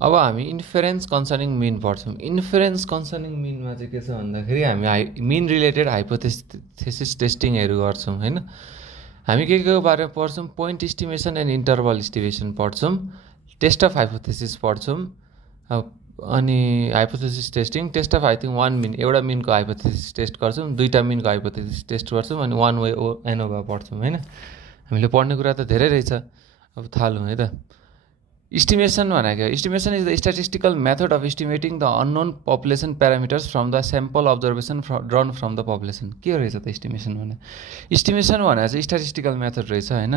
अब हामी इन्फरेन्स concerning mean पढ्छौँ। इन्फरेन्स कन्सर्निङ मिनमा चाहिँ के छ भन्दाखेरि हामी मिन रिलेटेड हाइपोथेसिस टेस्टिङहरू गर्छौँ होइन। हामी के बारेमा पढ्छौँ? Point estimation and interval estimation पढ्छौँ, टेस्ट अफ हाइपोथेसिस पढ्छौँ। अनि hypothesis testing, test of I think 1 mean, एउटा मिनको हाइपोथेसिस टेस्ट गर्छौँ, 2टा मिनको हाइपोथेसिस टेस्ट गर्छौँ, अनि 1 वे एनोभा पढ्छौँ होइन। हामीले पढ्ने कुरा त धेरै रहेछ, अब थालौँ है त। इस्टिमेसन भनेको, estimation is the statistical method of estimating the unknown population parameters from the sample observation drawn from the population. के रहेछ त इस्टिमेसन भने? इस्टिमेसन भनेर चाहिँ स्ट्याटिस्टिकल मेथड रहेछ होइन,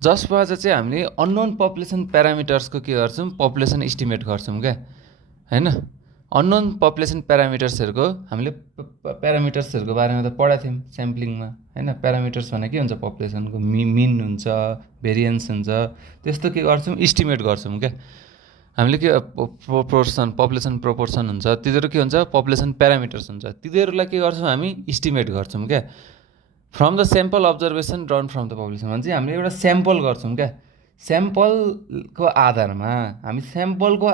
जसमा चाहिँ हामीले अननोन पपुलेसन प्यारामिटर्सको के गर्छौँ? पपुलेसन इस्टिमेट गर्छौँ क्या होइन। अननोन पपुलेसन प्यारामिटर्सहरूको हामीले प्यारामिटर्सहरूको बारेमा त पढाएको थियौँ स्याम्पलिङमा होइन। प्यारामिटर्स भने के हुन्छ? पपुलेसनको मिन हुन्छ, भेरिएन्स हुन्छ, त्यस्तो के गर्छौँ? इस्टिमेट गर्छौँ क्या हामीले। के प्रोपोर्सन, पपुलेसन प्रोपोर्सन हुन्छ, तिनीहरू के हुन्छ? पपुलेसन प्यारामिटर्स हुन्छ, तिनीहरूलाई के गर्छौँ? हामी इस्टिमेट गर्छौँ क्या from the sample observation drawn from the population. भने चाहिँ हामीले एउटा स्याम्पल गर्छौँ क्या, स्याम्पलको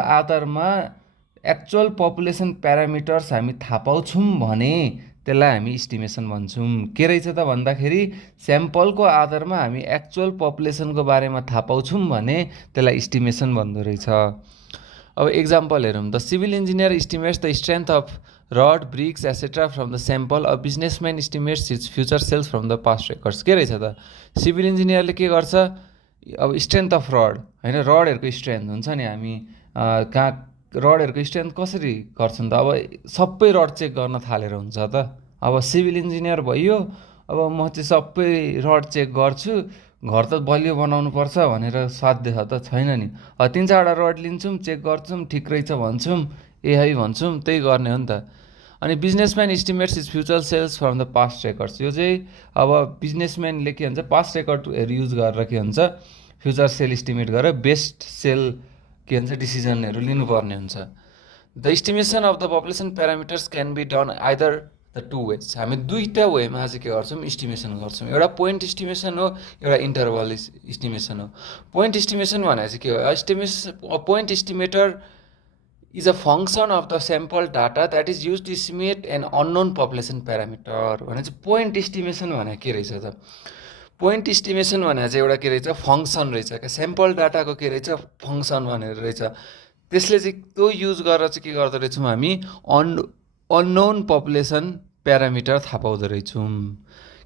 आधारमा एक्चुअल पपुलेसन प्यारामिटर्स हामी थाहा पाउँछौँ भने त्यसलाई हामी इस्टिमेसन भन्छौँ। के रहेछ त भन्दाखेरि स्याम्पलको आधारमा हामी एक्चुअल पपुलेसनको बारेमा थाहा पाउँछौँ भने त्यसलाई इस्टिमेसन भन्दो रहेछ। अब इक्जाम्पल हेरौँ। The civil engineer estimates the strength of rod, bricks etcetera from the sample. A businessman estimates his future sales from the past records. के रहेछ त? सिभिल इन्जिनियरले के गर्छ? अब स्ट्रेन्थ अफ रड होइन, रडहरूको स्ट्रेन्थ हुन्छ नि, हामी कहाँ रडहरूको स्ट्रेन्थ कसरी गर्छन् त? अब सबै रड चेक गर्न थालेर हुन्छ त? अब सिभिल इन्जिनियर भइयो, अब म चाहिँ सबै रड चेक गर्छु, घर त बलियो बनाउनु पर्छ भनेर साध्य छ त? छैन नि। 3-4वटा रड लिन्छौँ, चेक गर्छौँ, ठिक रहेछ भन्छौँ, ए है भन्छौँ, त्यही गर्ने हो नि त। अनि businessman estimates is future sales from the past records. यो चाहिँ अब बिजनेसम्यानले के भन्छ? पास्ट रेकर्डहरू युज गरेर के हुन्छ? फ्युचर सेल इस्टिमेट गरेर बेस्ट सेल के भन्छ? डिसिजनहरू लिनुपर्ने हुन्छ। The estimation of the population parameters can be done either the two ways. हामी दुईवटा वेमा चाहिँ के गर्छौँ? इस्टिमेसन गर्छौँ। एउटा पोइन्ट इस्टिमेसन हो, एउटा इन्टरभल इस्टिमेसन हो। पोइन्ट इस्टिमेसन भनेर चाहिँ के हो? Point estimator is a function of the sample data that is used to estimate an unknown population parameter। भने चाहिँ पोइन्ट इस्टिमेसन भने के रहेछ त? पोइन्ट इस्टिमेसन भने चाहिँ एउटा के रहेछ? फङ्सन रहेछ क्या, स्याम्पल डाटाको के रहेछ? फङ्सन भनेर रहेछ। त्यसले चाहिँ त्यो युज गरेर चाहिँ के गर्दो रहेछौँ? हामी अननोन पपुलेसन प्यारामिटर थाहा पाउँदो रहेछौँ।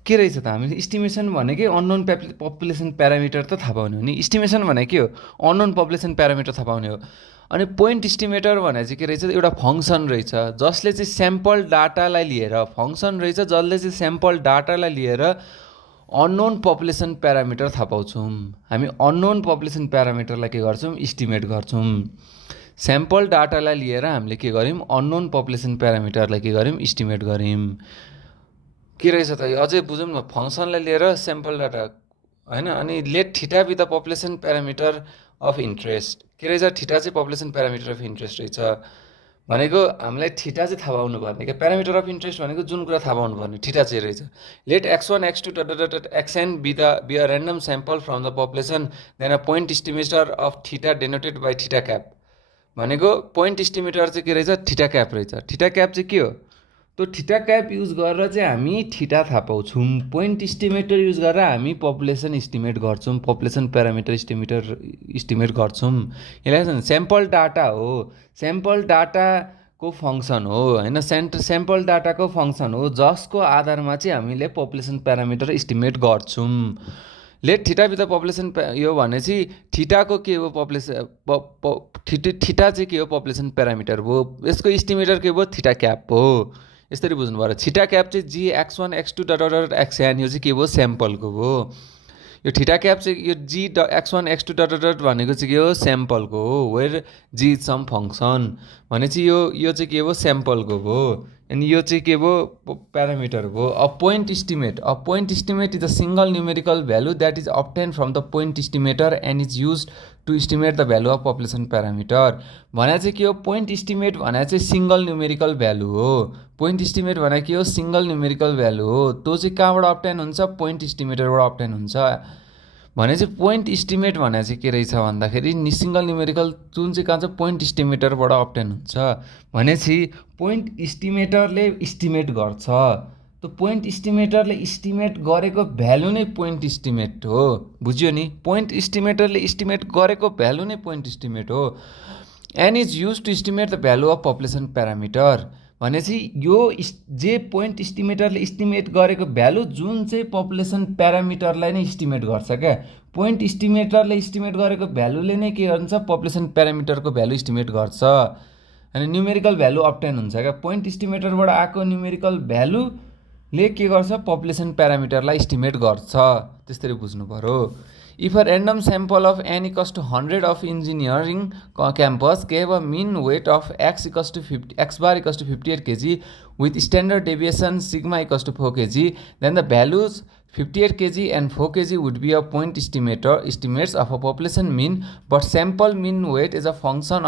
के रहेछ त? हामीले इस्टिमेसन भनेकै अननोन पपुलेसन प्यारामिटर त थाहा पाउने हो नि। इस्टिमेसन भने के हो? अननोन पपुलेसन प्यारामिटर थाहा पाउने हो। अनि पोइन्ट इस्टिमेटर भने चाहिँ के रहेछ? एउटा फङ्सन रहेछ जसले चाहिँ स्याम्पल डाटालाई लिएर, फङ्सन रहेछ जसले चाहिँ स्याम्पल डाटालाई लिएर अननोन पपुलेसन प्यारामिटर थाहा पाउँछौँ। हामी अननोन पपुलेसन प्यारामिटरलाई के गर्छौँ? इस्टिमेट गर्छौँ। स्याम्पल डाटालाई लिएर हामीले के गऱ्यौँ? अननोन पपुलेसन प्यारामिटरलाई के गऱ्यौँ? इस्टिमेट गऱ्यौँ। के रहेछ त? अझै बुझौँ न। फङ्सनलाई लिएर स्याम्पल डाटा होइन, अनि let theta be the population parameter of interest. के रहेछ? थिटा चाहिँ पपुलेसन प्यारामिटर अफ इन्ट्रेस्ट रहेछ भनेको। हामीलाई थिटा चाहिँ थाहा पाउनुपर्ने क्या, प्यारामिटर अफ इन्ट्रेस्ट भनेको जुन कुरा थाहा पाउनुपर्ने थिटा चाहिँ रहेछ। Let x1 x2 xn be a random sample from the population then a point estimator of theta denoted by theta cap. भनेको पोइन्ट इस्टिमेटर चाहिँ के रहेछ? थिटा क्याप रहेछ। थिटा क्याप चाहिँ के हो? त्यो थिटा क्याप युज गरेर चाहिँ हामी थिटा थाहा पाउँछौँ। पोइन्ट इस्टिमेटर युज गरेर हामी पपुलेसन इस्टिमेट गर्छौँ, पपुलेसन प्यारामिटर इस्टिमेट गर्छौँ। यसलाई स्याम्पल डाटा हो, स्याम्पल डाटाको फङ्सन हो होइन, स्याम्पल डाटाको फङ्सन हो जसको आधारमा चाहिँ हामीले पपुलेसन प्यारामिटर इस्टिमेट गर्छौँ। Let theta be the population यो भनेपछि थिटाको के हो? थिटा चाहिँ के हो? पपुलेसन प्यारामिटर हो। यसको इस्टिमेटर के हो? थिटा क्याप हो। यसरी बुझ्नु पऱ्यो। थिटा क्याप चाहिँ जी x1 x2 xn, यो चाहिँ के हो? स्याम्पलको हो। यो थिटा क्याप चाहिँ यो जी x1 x2 भनेको चाहिँ के हो? स्याम्पलको हो। Where G is some function भनेपछि यो चाहिँ के हो? स्याम्पलको हो। अनि यो चाहिँ के हो? प्यारामिटर हो। A point estimate is a single numerical value that is obtain from the point estimator and is use to estimate the value of population parameter. भने चाहिँ के हो? पोइन्ट इस्टिमेट भने चाहिँ सिङ्गल न्युमेरिकल भ्यालु हो। Point estimate भने के हो? सिङ्गल न्युमेरिकल भ्यालु हो। त्यो चाहिँ कहाँबाट अब्टेन हुन्छ? पोइन्ट इस्टिमेटरबाट अब्टेन हुन्छ। भने चाहिँ पोइन्ट इस्टिमेट भने चाहिँ के रहेछ भन्दाखेरि सिङ्गल न्युमेरिकल जुन चाहिँ कहाँ चाहिँ पोइन्ट इस्टिमेटरबाट अप्टेन हुन्छ भनेपछि पोइन्ट इस्टिमेटरले इस्टिमेट गर्छ। त्यो पोइन्ट इस्टिमेटरले इस्टिमेट गरेको भ्यालु नै पोइन्ट इस्टिमेट हो। बुझ्यो नि? पोइन्ट इस्टिमेटरले इस्टिमेट गरेको भ्यालु नै पोइन्ट इस्टिमेट हो। And is use to estimate the value of population parameter भनेपछि यो जे पोइन्ट इस्टिमेटरले इस्टिमेट गरेको भ्यालु जुन चाहिँ पपुलेसन प्यारामिटरलाई नै इस्टिमेट गर्छ क्या। पोइन्ट इस्टिमेटरले इस्टिमेट गरेको भ्यालुले नै के गर्छ पपुलेसन प्यारामिटरको भ्यालु इस्टिमेट गर्छ। अनि न्युमेरिकल भ्यालु अप्टेन हुन्छ क्या। पोइन्ट इस्टिमेटरबाट आएको न्युमेरिकल भ्यालुले के गर्छ पपुलेसन प्यारामिटरलाई इस्टिमेट गर्छ। त्यसरी बुझ्नु पर्यो। If a random sample of n equals to 100 of engineering campus gave a mean weight of x equals to 50, x bar equals to 58 kg with standard deviation sigma equals to 4 kg, then the values 58 kg and 4 kg would be a point estimates of a population mean, but sample mean weight is a function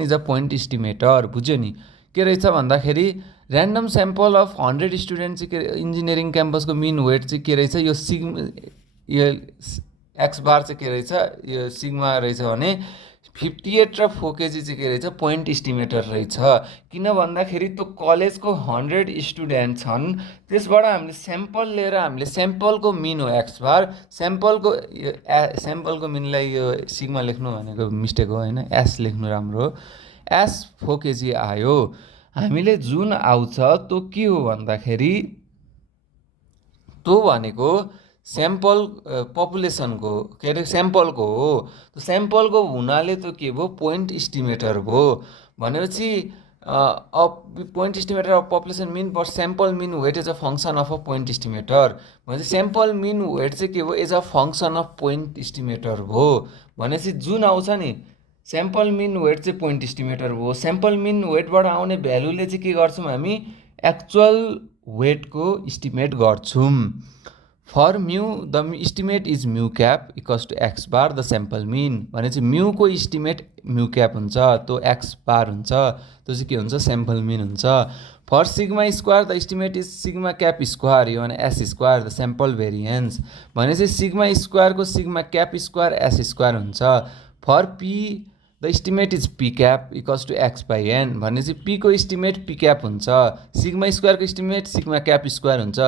is a point estimator. बुझ्यो नि? के रहेछ भन्दाखेरि random sample of 100 student चाहिँ के engineering क्याम्पसको mean weight चाहिँ के रहेछ यो एक्स बार चाहिँ के रहेछ यो सिग्मा रहेछ भने 58 र 4 केजी चाहिँ के रहेछ पोइन्ट इस्टिमेटर रहेछ। किन भन्दाखेरि त्यो कलेजको 100 स्टुडेन्ट छन्, त्यसबाट हामीले स्याम्पल लिएर हामीले स्याम्पलको मिन हो एक्स बार, स्याम्पलको मिनलाई यो सिग्मा लेख्नु भनेको मिस्टेक हो होइन, एस लेख्नु राम्रो हो। एस 4 केजी आयो। हामीले जुन आउँछ त्यो के हो भन्दाखेरि त्यो भनेको स्याम्पल पपुलेसनको के अरे स्याम्पलको हो। त्यो स्याम्पलको हुनाले त्यो के भयो पोइन्ट इस्टिमेटर भयो। भनेपछि point estimator of population mean but sample mean weight is a function of a point estimator. भनेपछि स्याम्पल मिन वेट चाहिँ के भयो is a function of point estimator भयो। भनेपछि जुन आउँछ नि स्याम्पल मिन वेट चाहिँ पोइन्ट इस्टिमेटर भयो। स्याम्पल मिन वेटबाट आउने भ्यालुले चाहिँ के गर्छौँ हामी एक्चुअल वेटको इस्टिमेट गर्छौँ। For mu the estimate is mu cap equals to x bar the sample mean. भनेपछि म्यूको इस्टिमेट म्यू क्याप हुन्छ, त्यो एक्स बार हुन्छ, त्यो चाहिँ के हुन्छ स्याम्पल मिन हुन्छ। For sigma square the estimate is sigma cap square, यो भने s square the sample variance. भनेपछि सिग्मा स्क्वायरको sigma cap square s square हुन्छ। For p the estimate is p cap equals to x by n. भनेपछि पीको estimate p cap हुन्छ, sigma स्क्वायरको estimate sigma cap square हुन्छ।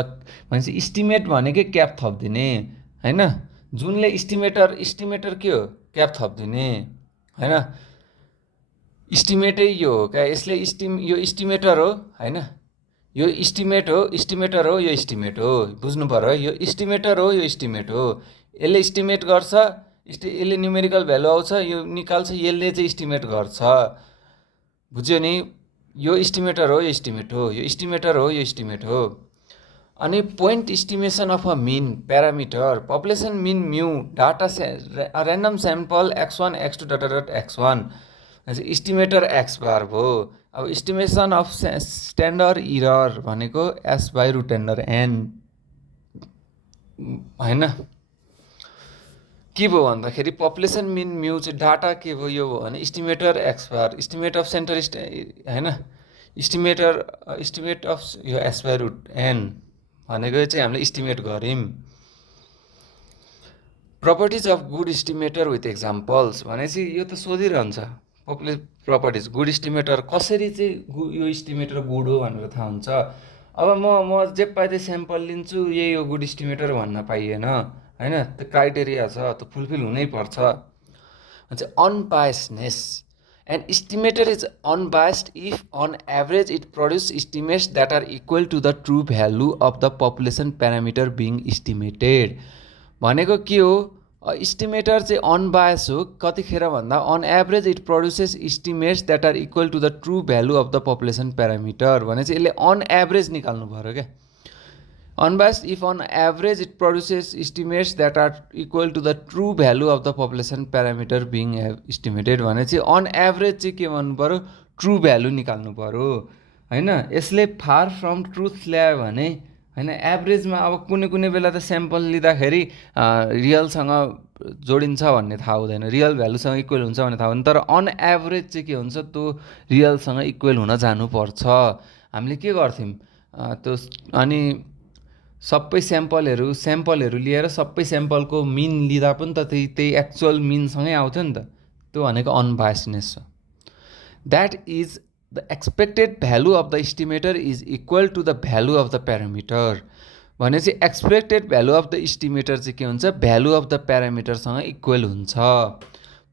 भनेपछि estimate भनेकै क्याप थपिदिने होइन, जुनले इस्टिमेटर के हो क्याप थपिदिने होइन, इस्टिमेटै यो हो क्या। यसले यो इस्टिमेटर हो होइन, यो इस्टिमेटर हो यो इस्टिमेट हो। बुझ्नु पऱ्यो, यो इस्टिमेटर हो यो इस्टिमेट हो। यसले इस्टिमेट गर्छ, यसले न्युमेरिकल भ्यालु आउँछ यो निकाल्छ, यसले चाहिँ इस्टिमेट गर्छ। बुझ्यो नि? यो इस्टिमेटर हो यो इस्टिमेट हो, यो इस्टिमेटर हो यो इस्टिमेट हो। अनि point estimation of a mean parameter population mean mu data random sample x1 x2 dot x1 estimator x bar भयो। अब इस्टिमेसन अफ स्ट्यान्डर्ड इरर भनेको s by root under n होइन। के भयो भन्दाखेरि पपुलेसन मिन म्यू चाहिँ data के भयो यो भयो भने estimator x bar estimate of centre होइन, इस्टिमेट अफ यो एस बाई रुट एन भनेको चाहिँ हामीले इस्टिमेट गऱ्यौँ। Properties of good estimator with examples भनेपछि यो त सोधिरहन्छ प्रपर्टिज गुड इस्टिमेटर कसरी चाहिँ यो इस्टिमेटर गुड हो भनेर थाहा हुन्छ। अब म जे पाए त्यही स्याम्पल लिन्छु यही हो गुड इस्टिमेटर भन्न पाइएन होइन, त्यो क्राइटेरिया छ, त्यो फुलफिल हुनै पर्छ। चाहिँ unbiasedness and estimator is unbiased if on average it produce estimates that are equal to the true value of the population parameter being estimated. भनेको के हो इस्टिमेटर चाहिँ अनबायस हो कतिखेर भन्दा on average it produces estimates that are equal to the true value of the population parameter. भने चाहिँ यसले अन एभरेज निकाल्नु पऱ्यो क्या। Unbiased if on average it produces estimates that are equal to the true value of the population parameter being estimated. भने चाहिँ on average चाहिँ के भन्नु पऱ्यो ट्रु भ्यालु निकाल्नु पऱ्यो होइन। यसले फार फ्रम ट्रुथ ल्यायो भने होइन एभरेजमा अब कुनै बेला त स्याम्पल लिँदाखेरि रियलसँग जोडिन्छ भन्ने थाहा हुँदैन, रियल भ्यालुसँग इक्वल हुन्छ भन्ने थाहा हुँदैन, तर अन एभरेज चाहिँ के हुन्छ त्यो रियलसँग इक्वल हुन जानुपर्छ। हामीले के गर्थ्यौँ त्यो अनि सबै स्याम्पलहरू लिएर सबै स्याम्पलको मिन लिँदा पनि त त्यही एक्चुअल मिनसँगै आउँथ्यो नि त। त्यो भनेको अनबायस्डनेस हो। That is the expected value of the estimator is equal to the value of the parameter. भनेपछि expected value of the estimator चाहिँ के हुन्छ, भ्यालु अफ द प्यारामिटरसँग इक्वल हुन्छ।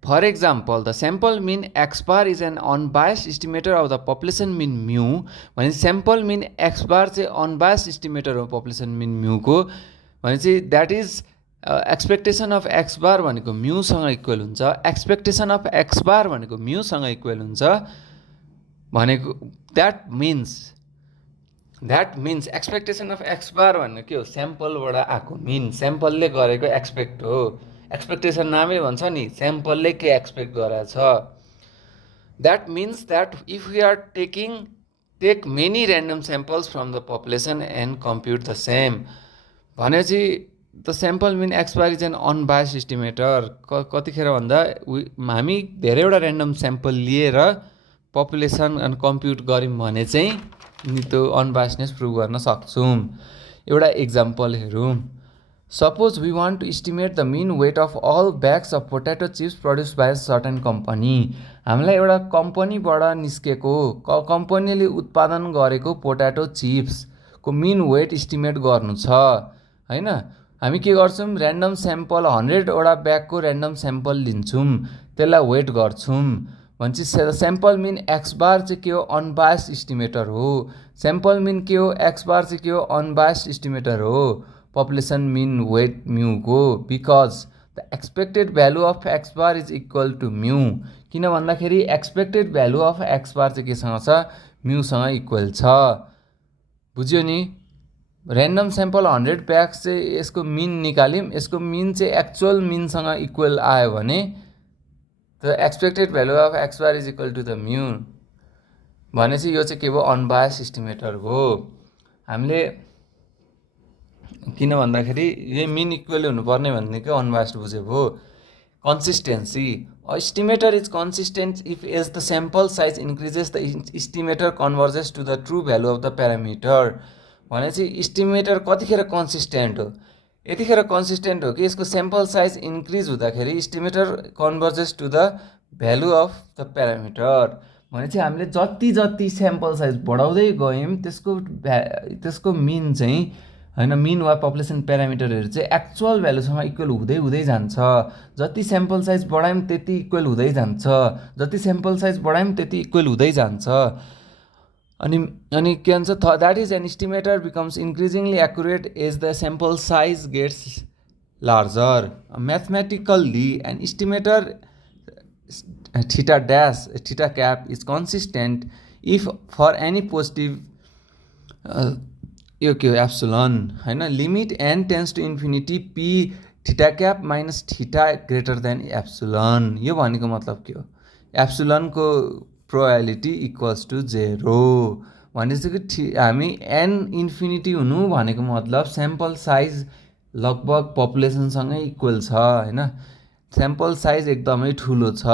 For example the sample mean x bar is an unbiased estimator of the population mean mu. भने sample mean x bar चाहिँ unbiased estimator हो population mean म्यूको। भनेपछि that is expectation of x bar भनेको म्यूसँग equal हुन्छ, expectation of x bar भनेको म्यूसँग इक्वल हुन्छ भनेको that means expectation of x bar भनेको के हो, स्याम्पलबाट आएको मिन, स्याम्पलले गरेको एक्सपेक्ट हो। एक्सपेक्टेसन नामै भन्छ नि, स्याम्पलले के एक्सपेक्ट गरेको छ। That means that if we are take many random samples from the population and compute the same. भनेपछि the sample mean x bar is an unbiased estimator. कतिखेर भन्दा हामी धेरैवटा ऱ्यान्डम स्याम्पल लिएर पपुलेसन एन्ड कम्प्युट गऱ्यौँ भने चाहिँ त्यो अनबायस्डनेस प्रुभ गर्न सक्छौँ। एउटा इक्जाम्पल हेरौँ। Suppose we want to estimate the mean weight of all bags of potato chips produce by certain company. हामीलाई एउटा कम्पनीबाट निस्केको, कम्पनीले उत्पादन गरेको पोट्याटो चिप्सको मिन वेट इस्टिमेट गर्नु छ होइन। हामी के गर्छौँ, ऱ्यान्डम स्याम्पल 100वटा ब्यागको ऱ्यान्डम स्याम्पल लिन्छौँ, त्यसलाई वेट गर्छौँ। भनेपछि स्याम्पल मिन एक्स बार चाहिँ के हो, अनबायस्ड इस्टिमेटर हो। स्याम्पल मिन के हो, एक्स बार चाहिँ के हो, अनबायस्ड इस्टिमेटर हो पपुलेसन मिन वेट म्यूको। Because the expected value of x bar is equal to mu. किन भन्दाखेरि expected value of x bar चाहिँ केसँग छ, म्यूसँग इक्वल छ। बुझ्यो नि। ऱ्यान्डम स्याम्पल 100 ब्याग्स चाहिँ यसको मिन निकाल्यौँ, यसको मिन चाहिँ एक्चुअल मिनसँग इक्वल आयो भने the expected value of x bar is equal to the mu भनेपछि यो चाहिँ के भयो, अनबायस्ड इस्टिमेटर हो। हामीले किन भन्दाखेरि यो मिन इक्वल हुनुपर्ने भनेको अनबायस्ड बुझेको हो। Consistency, estimator is consistent if as the sample size increases the estimator converges to the true value of the parameter. भनेपछि इस्टिमेटर कतिखेर कन्सिस्टेन्ट हो, यतिखेर कन्सिस्टेन्ट हो कि यसको स्याम्पल साइज इन्क्रिज हुँदाखेरि estimator converges to the value of the parameter. भनेपछि हामीले जति जति स्याम्पल साइज बढाउँदै गयौँ त्यसको मिन चाहिँ होइन, मिन वा पपुलेसन प्यारामिटरहरू चाहिँ एक्चुअल भ्यालुसँग इक्वल हुँदै जान्छ। जति स्याम्पल साइज बढायौँ त्यति इक्वल हुँदै जान्छ, जति स्याम्पल साइज बढायौँ त्यति इक्वल हुँदै जान्छ। अनि के भन्छ, that is an estimator becomes increasingly accurate as the sample size gets larger. Mathematically an estimator theta dash theta cap is consistent if for any positive यो के हो एप्सिलन हैन limit n tends to infinity p theta cap minus theta greater than epsilon. यो भनेको मतलब के हो, epsilon को प्रोबेबिलिटी इक्वल्स टू 0 भनेपछि हामी एन इन्फिनिटी हुनु भनेको मतलब स्याम्पल साइज लगभग पपुलेसन सँगै इक्वल छ हैन। स्याम्पल साइज एकदमै ठुलो छ,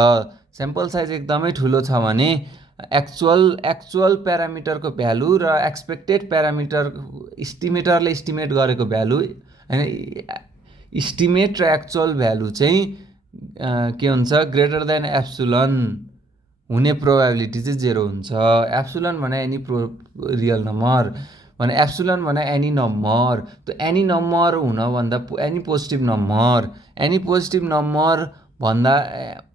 स्याम्पल साइज एकदमै ठुलो छ भने एक्चुअल प्यारामिटरको भ्यालु र एक्सपेक्टेड प्यारामिटर इस्टिमेटरले इस्टिमेट गरेको भ्यालु हैन, इस्टिमेट र एक्चुअल भ्यालु चाहिँ के हुन्छ, ग्रेटर देन एप्सिलन हुने प्रोबेबिलिटी चाहिँ 0 हुन्छ। एप्सिलन भने एनी रियल नम्बर भने एप्सिलन भने एनी नम्बर, त्यो एनी नम्बर हुनभन्दा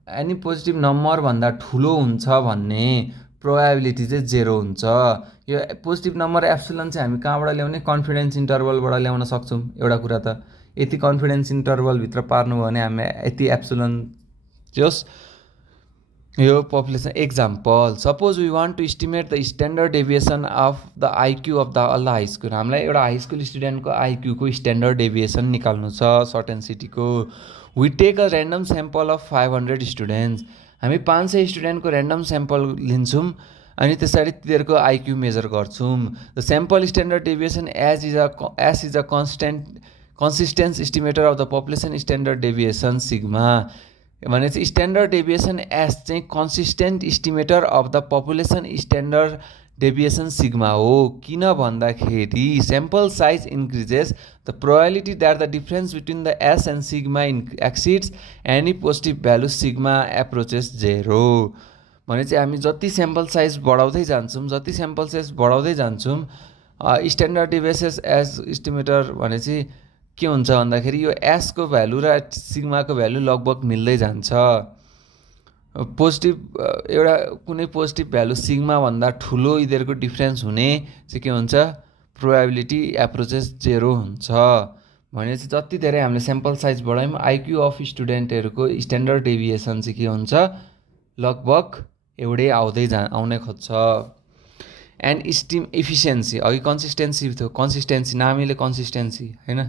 एनी पोजिटिभ नम्बर भन्दा ठुलो हुन्छ भन्ने प्रोबेबिलिटी चाहिँ 0 हुन्छ। यो पोजिटिभ नम्बर एप्सिलन चाहिँ हामी कहाँबाट ल्याउने, कन्फिडेन्स इन्टरभलबाट ल्याउन सक्छौँ। एउटा कुरा त यति कन्फिडेन्स इन्टरभलभित्र पार्नु भने हामी यति एप्सिलन जस यो population. Example suppose we want to estimate the standard deviation of the IQ of the all the high school. हामीलाई एउटा हाई स्कुल स्टुडेन्टको आइक्यूको स्ट्यान्डर्ड डेभिएसन निकाल्नु छ सर्टेन सिटीको। We take a random sample of 500 students. हामी 500 स्टुडेन्टको random sample लिन्छौँ अनि त्यसरी तिनीहरूको आइक्यू मेजर गर्छौँ। The sample standard deviation s is a consistence estimator of the population standard deviation sigma. भनेपछि स्ट्यान्डर्ड डेभिएसन एस चाहिँ consistent estimator of the population standard deviation sigma हो। किन भन्दाखेरि sample size increases the probability that the difference between the s and sigma exceeds any positive value sigma approaches 0। भने चाहिँ हामी जति sample size बढाउँदै जान्छौँ स्ट्यान्डर्ड डेभिएसन एज इस्टिमेटर भने चाहिँ के हुन्छ भन्दाखेरि यो एसको भ्यालु र सिग्माको भ्यालु लगभग मिल्दै जान्छ। पोजिटिभ एउटा कुनै पोजिटिभ भ्यालु सिग्माभन्दा ठुलो यिनीहरूको डिफ्रेन्स हुने चाहिँ के हुन्छ, प्रोबेबिलिटी एप्रोचेस 0 हुन्छ। भने चाहिँ जति धेरै हामीले स्याम्पल साइज बढायौँ आइक्यू अफ स्टुडेन्टहरूको स्ट्यान्डर्ड डेभिएसन चाहिँ के हुन्छ, लगभग एउटै आउने खोज्छ। एन्ड इफिसियन्सी, अघि कन्सिस्टेन्सी थियो, कन्सिस्टेन्सी नामीले कन्सिस्टेन्सी होइन,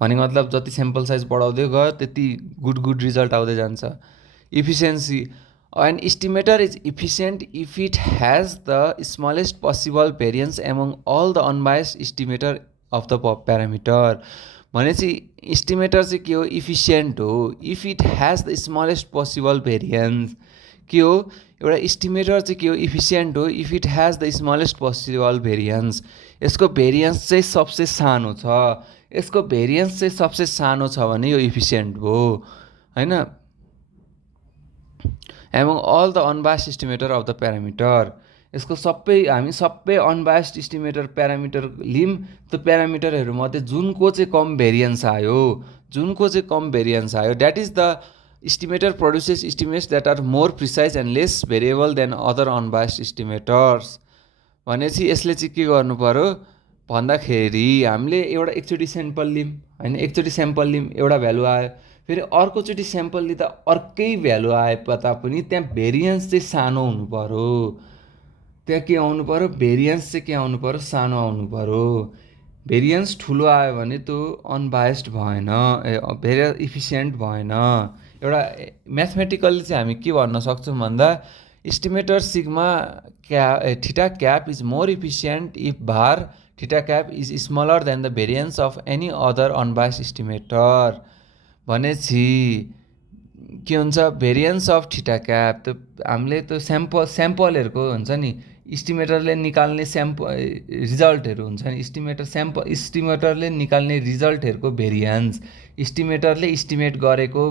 भनेको मतलब जति स्याम्पल साइज बढाउँदै गयो त्यति गुड रिजल्ट आउँदै जान्छ। Efficiency, an estimator is efficient if it has the smallest possible variance among all the unbiased estimator of the parameter। भनेपछि इस्टिमेटर चाहिँ के हो, इफिसियन्ट हो if it has the smallest possible variance. के हो, एउटा इस्टिमेटर चाहिँ के हो, इफिसियन्ट हो if it has the smallest possible variance. यसको भेरिएन्स चाहिँ सबसे सानो छ, यसको भेरिएन्स चाहिँ सबसे सानो छ भने यो इफिसियन्ट हो होइन। Among all the unbiased estimator of the parameter, यसको हामी सबै अनबायस्ड इस्टिमेटर प्यारामिटर लियौँ, त्यो प्यारामिटरहरूमध्ये जुनको चाहिँ कम भेरिएन्स आयो that is the estimator produces estimates that are more precise and less variable than other unbiased estimators. भनेपछि यसले चाहिँ के गर्नु पऱ्यो भन्दाखेरि हामीले एकचोटि स्याम्पल लियौँ होइन, एकचोटि स्याम्पल लियौँ एउटा भ्यालु आयो, फेरि अर्कोचोटि स्याम्पल लिँदा अर्कै भ्यालु आए तापनि त्यहाँ भेरिएन्स चाहिँ सानो हुनु पऱ्यो, त्यहाँ के आउनु पऱ्यो, भेरिएन्स चाहिँ के आउनु पऱ्यो, सानो आउनु पऱ्यो। भेरिएन्स ठुलो आयो भने त्यो अनबायस्ड भएन, भेरी इफिसियन्ट भएन। एउटा म्याथमेटिकल्ली चाहिँ हामी के भन्न सक्छौँ भन्दा estimator sigma theta cap is more efficient if var theta cap is smaller than the variance of any other unbiased estimator. भनेपछि के हुन्छ, भेरिएन्स अफ थीटा क्याप त्यो हामीले त्यो स्याम्पलहरूको हुन्छ नि, इस्टिमेटरले निकाल्ने रिजल्टहरू हुन्छ नि, इस्टिमेटरले निकाल्ने रिजल्टहरूको भेरिएन्स, इस्टिमेटरले इस्टिमेट गरेको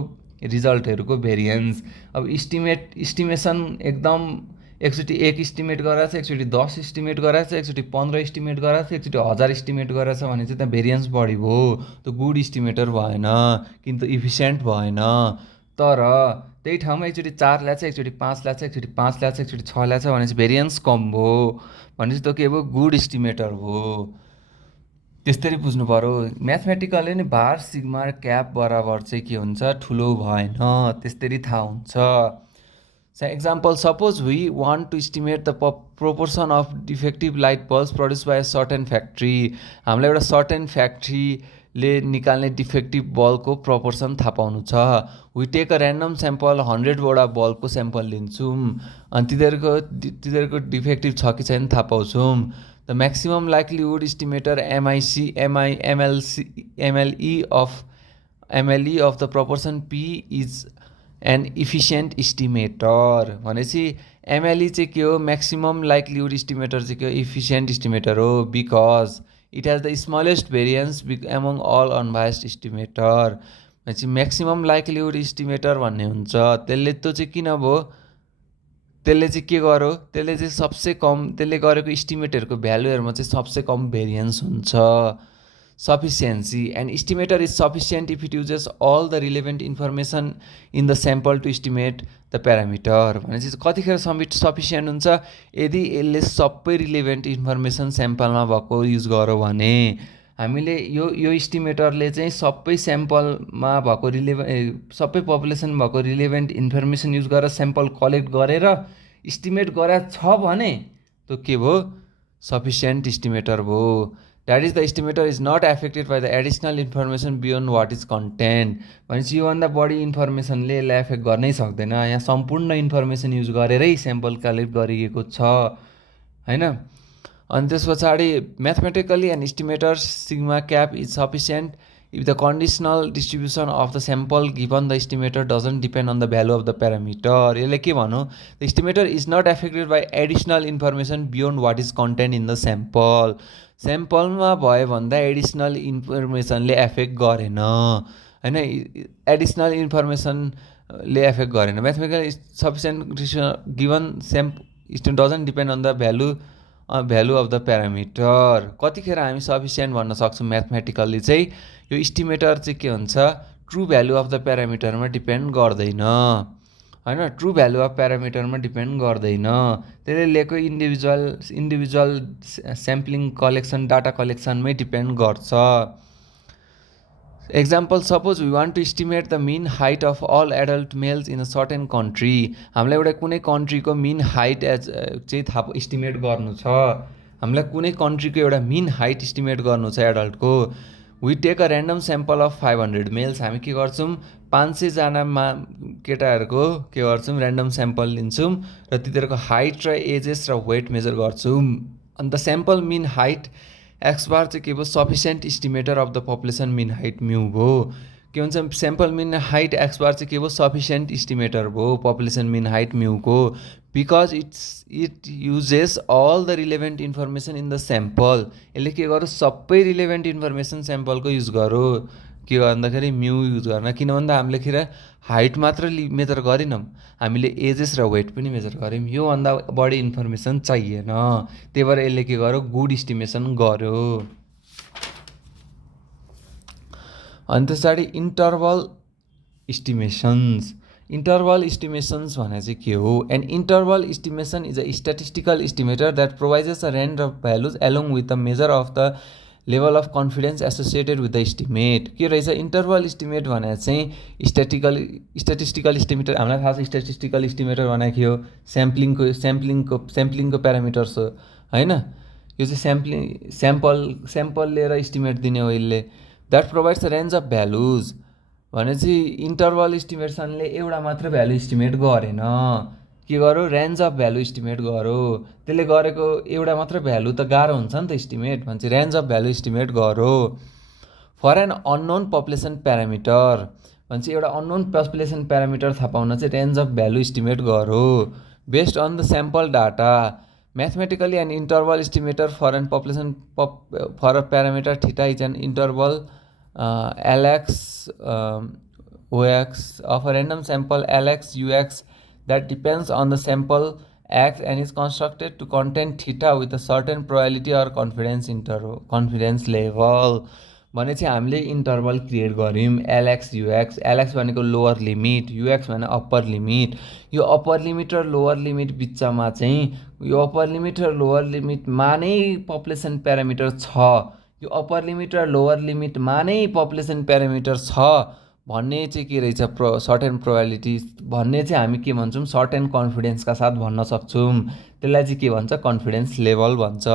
रिजल्टहरूको भेरिएन्स। अब इस्टिमेसन एकदम एकचोटि 1 इस्टिमेट गराएको छ, एकचोटि 10 इस्टिमेट गराएको छ, एकचोटि 15 इस्टिमेट गराएको छ, एकचोटि 1000 इस्टिमेट गराएको छ भने चाहिँ त्यहाँ भेरिएन्स बढी भयो, त्यो गुड इस्टिमेटर भएन, किन्तु इफिसियन्ट भएन। तर त्यही ठाउँमा एकचोटि 4 ल्याएको छ, एकचोटि 5 ल्याएको छ, एकचोटि 5 ल्याएको छ, एकचोटि 6 ल्याएको छ भने चाहिँ भेरिएन्स कम भयो, भनेपछि त्यो के भयो, गुड इस्टिमेटर हो। त्यसरी बुझ्नु पऱ्यो। म्याथमेटिकली नै भार सिग्मा क्याप बराबर चाहिँ के हुन्छ, ठुलो भएन, त्यसरी थाहा हुन्छ। Example, suppose we want to estimate the proportion of defective light bulbs produce by certain factory. हामीलाई एउटा सर्टेन फ्याक्ट्रीले निकाल्ने डिफेक्टिभ बल्बको प्रोपोर्सन थाहा पाउनु छ। We take a random sample 100वटा बल्बको स्याम्पल लिन्छौँ अनि तिनीहरूको डिफेक्टिभ छ कि छैन थाहा पाउँछौँ। The maximum likelihood estimator MLE of the proportion P is an efficient estimator. भनेपछि MLE चाहिँ के हो, म्याक्सिमम लाइक्लीहुड इस्टिमेटर चाहिँ के हो, इफिसियन्ट इस्टिमेटर हो, because it has the smallest variance among all unbiased estimator. भनेपछि म्याक्सिमम लाइक्लीहुड इस्टिमेटर भन्ने हुन्छ, त्यो चाहिँ किन भयो, त्यसले चाहिँ के गर्यो, त्यसले गरेको इस्टिमेटहरूको भ्यालुहरूमा चाहिँ सबसे कम भेरिएन्स हुन्छ। Sufficiency, an estimator is sufficient if it uses all the relevant information in the sample to estimate the parameter. भनेपछि कतिखेर सफिसियन्ट हुन्छ, यदि यसले सबै रिलेभेन्ट इन्फर्मेसन स्याम्पलमा भएको युज गर्यो भने। हामीले यो इस्टिमेटरले चाहिँ सबै स्याम्पलमा भएको सबै पपुलेसन भएको रिलेभेन्ट इन्फर्मेसन युज गरेर स्याम्पल कलेक्ट गरेर इस्टिमेट गरेको छ भने त्यो के भयो, सफिसियन्ट इस्टिमेटर भयो। That is the estimator is not affected by the additional information beyond what is content. भनेपछि योभन्दा बढी इन्फर्मेसनले यसलाई एफेक्ट गर्नै सक्दैन, यहाँ सम्पूर्ण इन्फर्मेसन युज गरेरै स्याम्पल कलेक्ट गरिएको छ होइन। अनि त्यस पछाडि mathematically an estimator sigma cap is sufficient if the conditional distribution of the sample given the estimator doesn't depend on the value of the parameter. यसले के भन्नु, the estimator is not affected by additional information beyond what is contained in the sample. स्याम्पलमा भयो भन्दा additional इन्फर्मेसनले effect गरेन हैन, additional इन्फर्मेसनले effect गरेन. Mathematical sufficient given it doesn't depend on the value of the parameter. कतिखेर हामी sufficient भन्न सक्छौँ म्याथमेटिकल्ली चाहिँ, यो इस्टिमेटर चाहिँ के हुन्छ, ट्रु भ्यालु अफ द प्यारामिटरमा डिपेन्ड गर्दैन हैन, ट्रु भ्यालु अफ प्यारामिटरमा डिपेन्ड गर्दैन. त्यसले लिएको इन्डिभिजुअल स्याम्पलिङ कलेक्सन, डाटा कलेक्सनमै डिपेन्ड गर्छ. Example, suppose we want to estimate the mean height of all adult males in a certain country. हामीलाई एउटा कुनै कन्ट्रीको मिन हाइट चाहिँ थाहा इस्टिमेट गर्नु छ. हामीलाई कुनै कन्ट्रीको एउटा मिन हाइट इस्टिमेट गर्नु छ एडल्टको. We take a random sample of 500 males. हामी के गर्छौँ, 500जनामा केटाहरूको के गर्छौँ, ऱ्यान्डम स्याम्पल लिन्छौँ र तिनीहरूको हाइट र एजेस र वेट मेजर गर्छौँ. अन्त sample mean height X bar चाहिँ के भयो, sufficient estimator of the population mean height mu भयो. के भन्छ, sample mean height X bar चाहिँ के भयो, सफिसिएन्ट इस्टिमेटर भयो पपुलेसन मिन हाइट म्यूको, because it uses all the relevant information in the sample. यसले के गर्यो, सबै रिलेभेन्ट इन्फर्मेसन स्याम्पलको युज गर्यो. के भन्दाखेरि म्यू युज गर्न, किन भन्दा हामीले खेर हाइट मात्र मेजर गरेनौँ, हामीले एजेस र वेट पनि मेजर गऱ्यौँ. योभन्दा बढी इन्फर्मेसन चाहिएन, त्यही भएर यसले के गर्यो, गुड इस्टिमेसन गर्यो. अनि त्यस पछाडि इन्टरभल इस्टिमेसन्स. इन्टरभल इस्टिमेसन्स भने चाहिँ के हो, an interval estimation is a statistical estimator that provides a range of values along with the measure of the level of confidence associated with the estimate. के रहेछ इन्टरभल इस्टिमेट भने चाहिँ स्ट्याटिस्टिकल इस्टिमेटर. हामीलाई थाहा छ स्ट्याटिस्टिकल इस्टिमेटर भनेको के हो, स्याम्पलिङको प्यारामिटर्स हो हैन. यो चाहिँ स्याम्पल लिएर इस्टिमेट दिने हो यसले. That provides a range of values भने चाहिँ इन्टरभल इस्टिमेसनले एउटा मात्र भ्यालु इस्टिमेट गरेन, के गर्यो, रेन्ज अफ भ्यालु इस्टिमेट गर्यो. त्यसले गरेको एउटा मात्र भ्यालु त गाह्रो हुन्छ नि त इस्टिमेट, भन्छ रेन्ज अफ भ्यालु इस्टिमेट गर्यो. For an unknown population parameter भन्छ, एउटा अननोन पपुलेसन प्यारामिटर थाहा पाउन चाहिँ रेन्ज अफ भ्यालु इस्टिमेट गर्यो based on the sample data. Mathematically an interval estimator for an population for a parameter theta is an interval LX OX of a random sample LX UX that depends on the sample X and is constructed to contain theta with a certain probability or confidence level. भने चाहिँ हामीले interval create गऱ्यौँ LX UX. LX भनेको lower limit, UX भने upper limit. यो upper limit र lower limit बिचमा चाहिँ, यो अप्पर लिमिट र लोवर लिमिटमा नै पपुलेसन प्यारामिटर छ, यो अप्पर लिमिट र लोवर लिमिटमा नै पपुलेसन प्यारामिटर छ भन्ने चाहिँ के रहेछ, सर्टेन प्रोबेबिलिटी भन्ने चाहिँ हामी के भन्छौँ, सर्टेन कन्फिडेन्सका साथ भन्न सक्छौँ. त्यसलाई चाहिँ के भन्छ, कन्फिडेन्स लेभल भन्छ.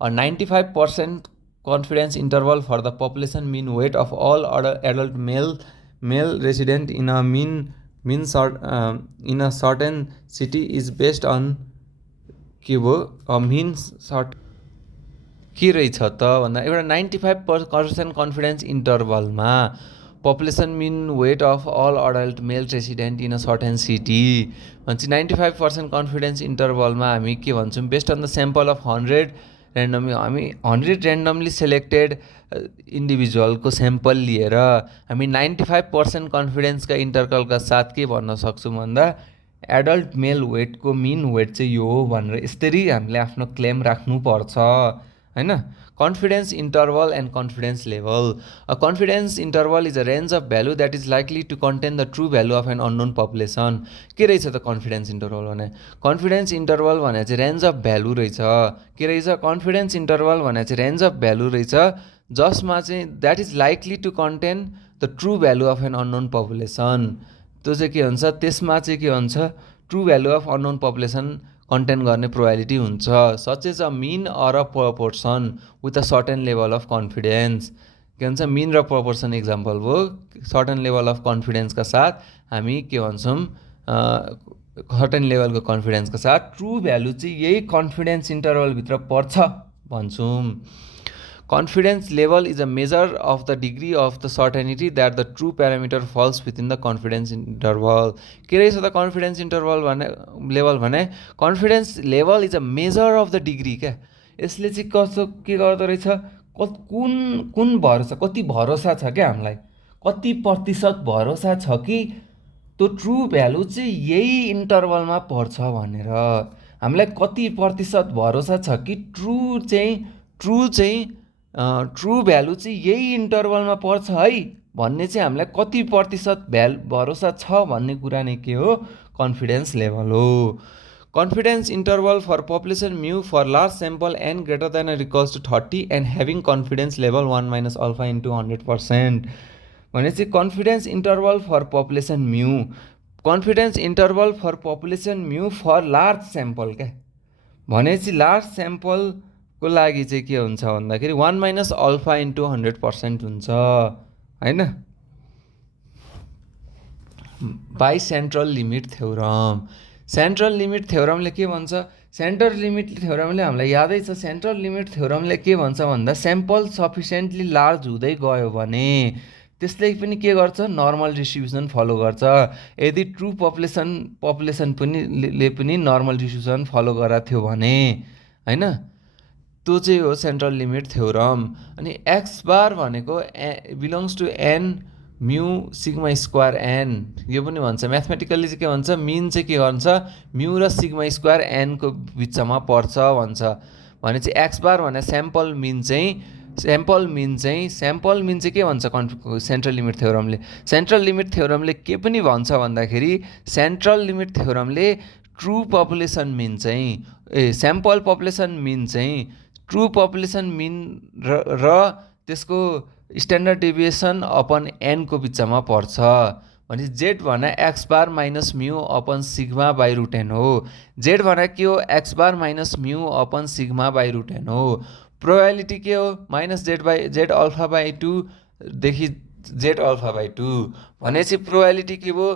95% confidence interval for the population mean weight of all adult male resident in a certain city is based on के भयो, mean sort के रहेछ त भन्दा एउटा 95% कन्फिडेन्स इन्टरभलमा population mean weight of all adult male resident in a certain city भन्छ. 95% confidence इन्टरभलमा हामी के भन्छौँ, based on the sample of 100 randomly, हामी 100 ऱ्यान्डमली सेलेक्टेड इन्डिभिजुअलको स्याम्पल लिएर हामी 95% कन्फिडेन्सका इन्टरभलका साथ के भन्न सक्छौँ भन्दा एडल्ट मेल वेटको मिन वेट चाहिँ यो हो भनेर यसरी हामीले आफ्नो क्लेम राख्नुपर्छ हैन. Confidence interval and confidence level. A confidence interval is a range of value that is likely to contain the true value of an unknown population. के रहेछ त कन्फिडेन्स इन्टरभल भने, कन्फिडेन्स इन्टरभल भने चाहिँ रेन्ज अफ भ्यालु रहेछ. के रहेछ, confidence interval भने चाहिँ रेन्ज अफ भ्यालु रहेछ जसमा चाहिँ that is likely to contain the true value of an unknown population. त्यो चाहिँ के हुन्छ, त्यसमा चाहिँ के हुन्छ, true value of unknown population contain गर्ने प्रोबेबिलिटी हुन्छ. Such as a mean or a proportion with a certain level of confidence. के भन्छ, मिन र प्रोपोर्सन इक्जाम्पल भयो. सर्टेन लेभल अफ कन्फिडेन्सका साथ हामी के भन्छौँ, सर्टेन लेभलको कन्फिडेन्सका साथ ट्रु भ्यालु चाहिँ यही कन्फिडेन्स इन्टरभलभित्र पर्छ भन्छौँ. Confidence level is a measure of the degree of the certainty that the true parameter falls within the confidence interval. के रहेछ त confidence interval भने level भने confidence level is a measure of the degree क्या यसले चाहिँ कस्तो के गर्दो रहेछ कुन भरोसा कति भरोसा छ क्या हामीलाई कति प्रतिशत भरोसा छ कि त्यो ट्रु भ्यालु चाहिँ यही इन्टरभलमा पर्छ भनेर हामीलाई कति प्रतिशत भरोसा छ कि ट्रु भ्यालु चाहिँ यही इन्टरभलमा पर्छ है भन्ने चाहिँ हामीलाई कति प्रतिशत भरोसा छ भन्ने कुरा नै के हो कन्फिडेन्स लेभल हो confidence interval for population mu for large sample n greater than or equals to 30 and having confidence level 1 minus alpha into 100% भनेपछि confidence interval for population mu confidence interval for population mu for large sample क्या भनेपछि large sample को लागि चाहिँ के हुन्छ भन्दाखेरि 1 minus alpha into 100% हुन्छ हैन by central limit theorem central limit थ्योरमले के भन्छ सेन्ट्रल लिमिट थ्योरमले हामीलाई यादै छ सेन्ट्रल लिमिट थ्योरमले के भन्छ भन्दा स्याम्पल सफिसिएन्टली लार्ज हुँदै गयो भने त्यसले पनि के गर्छ नर्मल डिस्ट्रिब्युसन फलो गर्छ यदि ट्रु पपुलेसन पनि नर्मल डिस्ट्रिब्युसन फलो गराएको थियो भने हैन त्यो चाहिँ हो सेन्ट्रल लिमिट थ्योरम अनि एक्स बार भनेको belongs to N mu sigma square N यो पनि भन्छ म्याथमेटिकली चाहिँ के भन्छ मिन चाहिँ के भन्छ म्यू र सिग्मा स्क्वायर एन को बिचमा पर्छ भन्छ भने चाहिँ एक्स बार भने स्याम्पल मिन चाहिँ के भन्छ सेन्ट्रल लिमिट थ्योरमले के पनि भन्छ भन्दाखेरि सेन्ट्रल लिमिट थ्योरमले ट्रु पपुलेसन मिन चाहिँ स्याम्पल पपुलेसन मिन चाहिँ ट्रु पपुलेसन मिन र त्यसको स्ट्यान्डर्ड डेभिएसन अपन एन को बिचमा पर्छ भने जेड भने X bar minus mu upon sigma by root N हो जेड भने के हो X bar minus mu upon sigma by root N हो प्रोबेबिलिटी के हो माइनस जेड अल्फा बाई 2 देखि जेड अल्फा बाई 2 भनेपछि प्रोबेबिलिटी के हो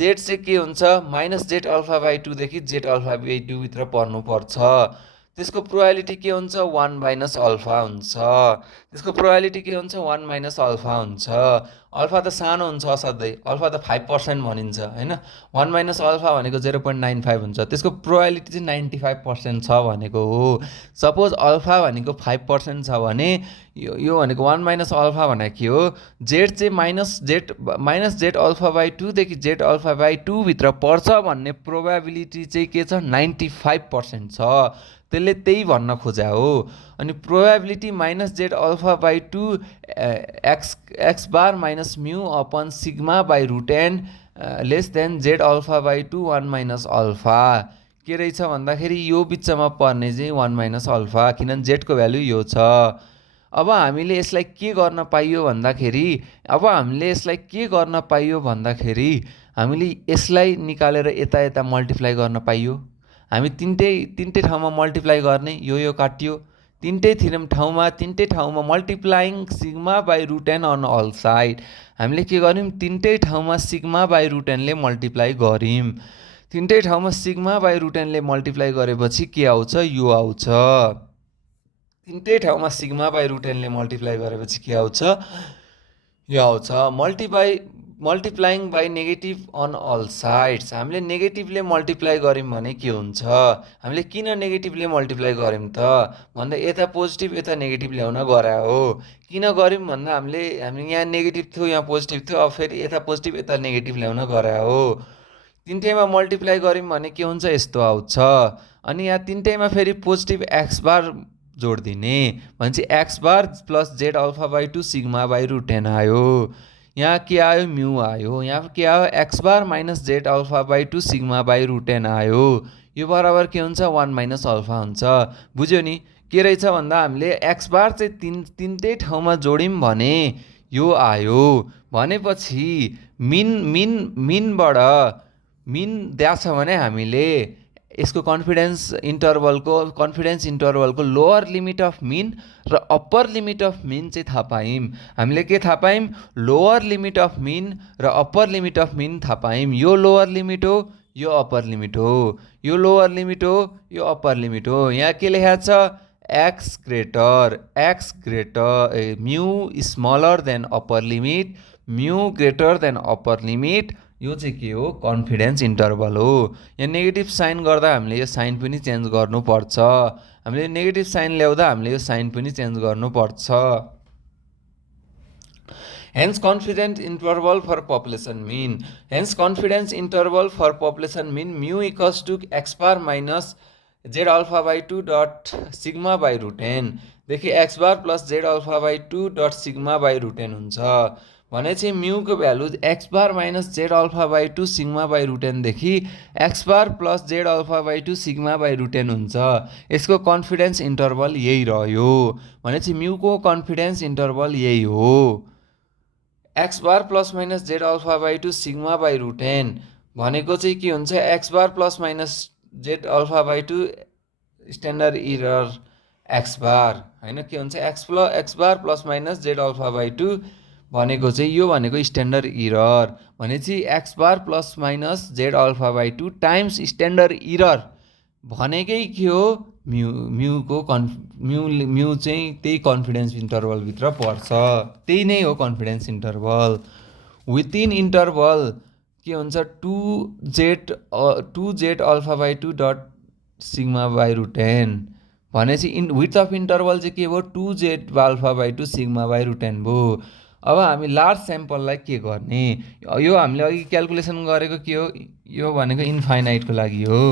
जेड चाहिँ के हुन्छ माइनस जेड अल्फा बाई 2 देखि जेड अल्फा बाई 2 भित्र पर्नुपर्छ त्यसको प्रोबेबिलिटी के हुन्छ 1 माइनस अल्फा हुन्छ त्यसको प्रोबेबिलिटी के हुन्छ 1 माइनस अल्फा हुन्छ अल्फा त सानो हुन्छ असाध्यै अल्फा त 5% भनिन्छ हैन 1 माइनस अल्फा भनेको 0.95 हुन्छ त्यसको प्रोबेबिलिटी चाहिँ 95% छ भनेको हो सपोज अल्फा भनेको 5% छ भने यो भनेको 1 माइनस अल्फा भनेको के हो जेड चाहिँ माइनस जेड अल्फा बाई 2 देखि जेड अल्फा बाई 2 भित्र पर्छ भन्ने प्रोबेबिलिटी चाहिँ के छ 95% छ त्यसले त्यही भन्न खोजा हो अनि probability minus Z alpha by 2 X bar minus mu upon sigma by root N less than Z alpha by 2 1 minus alpha के रहेछ भन्दाखेरि यो बिचमा पर्ने चाहिँ 1 माइनस अल्फा किनभने जेडको भ्यालु यो छ अब हामीले यसलाई के गर्न पाइयो भन्दाखेरि हामीले यसलाई निकालेर यता मल्टिप्लाई गर्न पाइयो हामी तीनटै ठाउँमा मल्टिप्लाई गर्ने यो काटियो तीनटै ठाउँमा multiplying sigma by root N on all side हामीले के गर्यौं तीनटै ठाउँमा सिग्मा बाई रुट एनले मल्टिप्लाई गर्यौं तीनटै ठाउँमा सिग्मा बाई रुट एनले मल्टिप्लाई गरेपछि के आउँछ यो आउँछ तीनटै ठाउँमा सिग्मा बाई रुट एनले मल्टिप्लाई गरेपछि के आउँछ यो आउँछ multiplying by negative on all sides हामीले नेगेटिभले मल्टिप्लाई गर्यौं भने के हुन्छ हामीले किन नेगेटिभले मल्टिप्लाई गर्यौं त भन्दा यता पोजिटिभ यता नेगेटिभ ल्याउन गरा हो किन गर्यौं भन्दा हामी यहाँ नेगेटिभ थियो यहाँ पोजिटिभ थियो अब फेरि यता पोजिटिभ यता नेगेटिभ ल्याउन गरा हो तीनटैमा मल्टिप्लाई गर्यौं भने के हुन्छ यस्तो आउँछ अनि यहाँ तीनटैमा फेरि पोजिटिभ एक्स बार जोडिदिने भनेपछि X bar plus Z alpha by 2 sigma by root N आयो यहाँ के आयो म्यू आयो यहाँ के आयो X bar minus Z alpha by 2 sigma by root N आयो यो बराबर के हुन्छ 1 माइनस अल्फा हुन्छ बुझ्यो नि के रहेछ भन्दा हामीले एक्स बार चाहिँ तीनटै ठाउँमा जोड्यौं भने यो आयो भनेपछि मिनबाट दिएको छ भने हामीले यसको कन्फिडेन्स इन्टरभलको लोअर लिमिट अफ मिन र अप्पर लिमिट अफ मिन चाहिँ थाहा पायौं हामीले के थाहा पायौं लोअर लिमिट अफ मिन र अप्पर लिमिट अफ मिन थाहा पायौं यो लोअर लिमिट हो यो अप्पर लिमिट हो यो लोअर लिमिट हो यो अप्पर लिमिट हो यहाँ के लेखेको छ x greater mu smaller than upper limit, mu greater than upper limit, यो चाहिँ के हो कन्फिडेन्स इन्टरभल हो। यहाँ नेगेटिभ साइन गर्दा हामीले यो साइन पनि चेन्ज गर्नुपर्छ, हामीले नेगेटिभ साइन ल्याउँदा हामीले यो साइन पनि चेन्ज गर्नुपर्छ। Hence confidence interval for population mean. Hence confidence interval for population mean mu equals to x bar minus z alpha by 2 dot sigma by root n देखि x bar plus z alpha by 2 dot sigma by root n हुन्छ भने चाहिँ mu को value x bar minus z alpha by 2 sigma by root n देखि x bar plus z alpha by 2 sigma by root n हुन्छ। यसको confidence interval यही रह्यो भने चाहिँ म्यू को कन्फिडेन्स इन्टरभल यही हो। x bar plus minus z alpha by 2 sigma by root n भनेको चाहिँ के हुन्छ x bar plus minus z alpha by 2 standard error x bar हैन के हुन्छ x bar plus minus z alpha by 2 भनेको चाहिँ यो भनेको स्ट्यान्डर्ड इरर भने चाहिँ x bar plus minus z alpha by 2 times standard error भनेकै के हो म्यू चाहिँ त्यही कन्फिडेन्स इन्टरभल भित्र पर्छ, त्यही नै हो कन्फिडेन्स इन्टरभल। विथिन इन्टरभल के हुन्छ 2z alpha by 2 dot sigma by root n भनेपछि विथ अफ इन्टरभल चाहिँ के भयो 2z alpha by 2 sigma by root n भयो। अब हामी लार्ज स्याम्पललाई के गर्ने, यो हामीले अघि क्याल्कुलेसन गरेको के हो यो भनेको इन्फाइनाइटको लागि हो।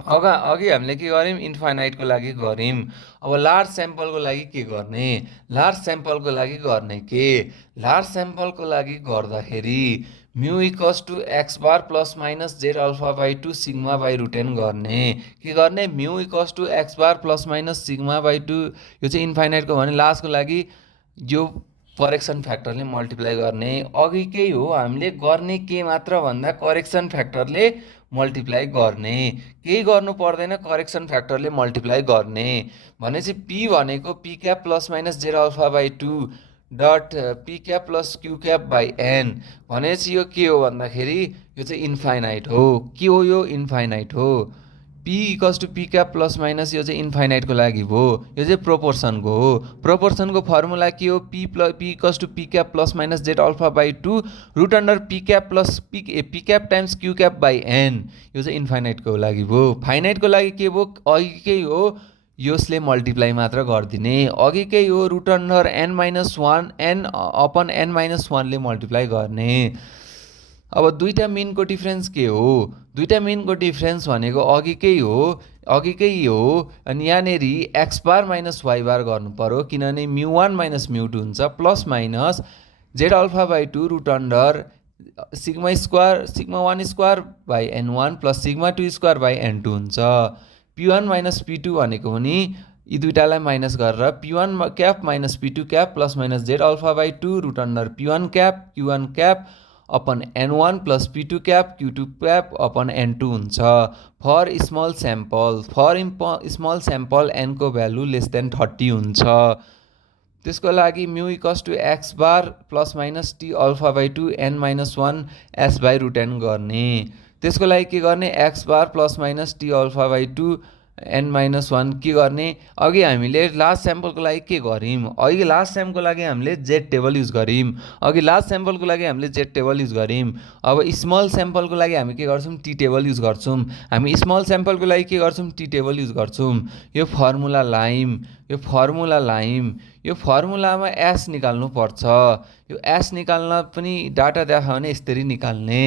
अघि हामीले के गर्यौँ इन्फाइनाइटको लागि गर्यौँ। अब लार्ज स्याम्पलको लागि के गर्ने, लार्ज स्याम्पलको लागि गर्ने के लार्ज स्याम्पलको लागि गर्दाखेरि mu equals to x bar plus minus Z alpha by 2 sigma by root n गर्ने के गर्ने mu equals to x bar plus minus sigma by 2 यो चाहिँ इन्फाइनाइटको भने लास्टको लागि यो करेक्सन फ्याक्टरले मल्टिप्लाई गर्ने अघिकै हो हामीले गर्ने के मात्र भन्दा करेक्सन फ्याक्टरले मल्टिप्लाई गर्ने केही गर्नु पर्दैन करेक्सन फ्याक्टरले मल्टिप्लाई गर्ने भनेपछि p भनेको p cap plus minus Z alpha by 2 dot p cap plus q cap by n भनेपछि यो के हो भन्दाखेरि यो चाहिँ इन्फाइनाइट हो। के हो यो इन्फाइनाइट हो। p equals to p cap plus minus यो चाहिँ इन्फाइनाइटको लागि भयो, यो चाहिँ प्रोपोर्सनको हो। प्रोपोर्सनको फर्मुला के हो p equals to p cap plus minus Z alpha by 2 root under p cap plus p cap times q cap by n यो चाहिँ इन्फाइनाइटको लागि भयो। फाइनाइटको लागि के भयो अघिकै हो यसले मल्टिप्लाई मात्र गरिदिने अघिकै हो root under n minus 1 n upon n minus 1 ले मल्टिप्लाई गर्ने। अब दुईटा मिनको डिफ्रेन्स के हो, दुईटा मिनको डिफ्रेन्स भनेको अघिकै हो अनि यहाँनेरि X bar minus Y bar गर्नु पर्यो किनभने म्यू 1 माइनस म्यू 2 हुन्छ plus minus Z alpha by 2 root under sigma 1 square by n1 plus sigma 2 square by n2 हुन्छ। p1 माइनस p2 भनेको पनि यी दुईटालाई माइनस गरेर p1 cap minus p2 cap plus minus Z alpha by 2 root under p1 cap q1 cap upon n1 plus p2 cap q2 cap upon n2 हुन्छ। For small sample n को value less than 30 हुन्छ। त्यसको लागि mu equals to x bar plus minus t alpha by 2 n minus 1 s by root n गर्ने त्यसको लागि के गर्ने x bar plus minus t alpha by 2 n minus 1 के गर्ने अघि हामीले लास्ट स्याम्पलको लागि के गर्यौँ अघि लास्ट स्याम्पलको लागि हामीले जेड टेबल युज गर्यौँ अब स्मल स्याम्पलको लागि हामी के गर्छौँ टी टेबल युज गर्छौँ हामी स्मल स्याम्पलको लागि के गर्छौँ टी टेबल युज गर्छौँ। यो फर्मुलामा एस निकाल्नु पर्छ। यो एस निकाल्न पनि डाटा देखायो भने यसरी निकाल्ने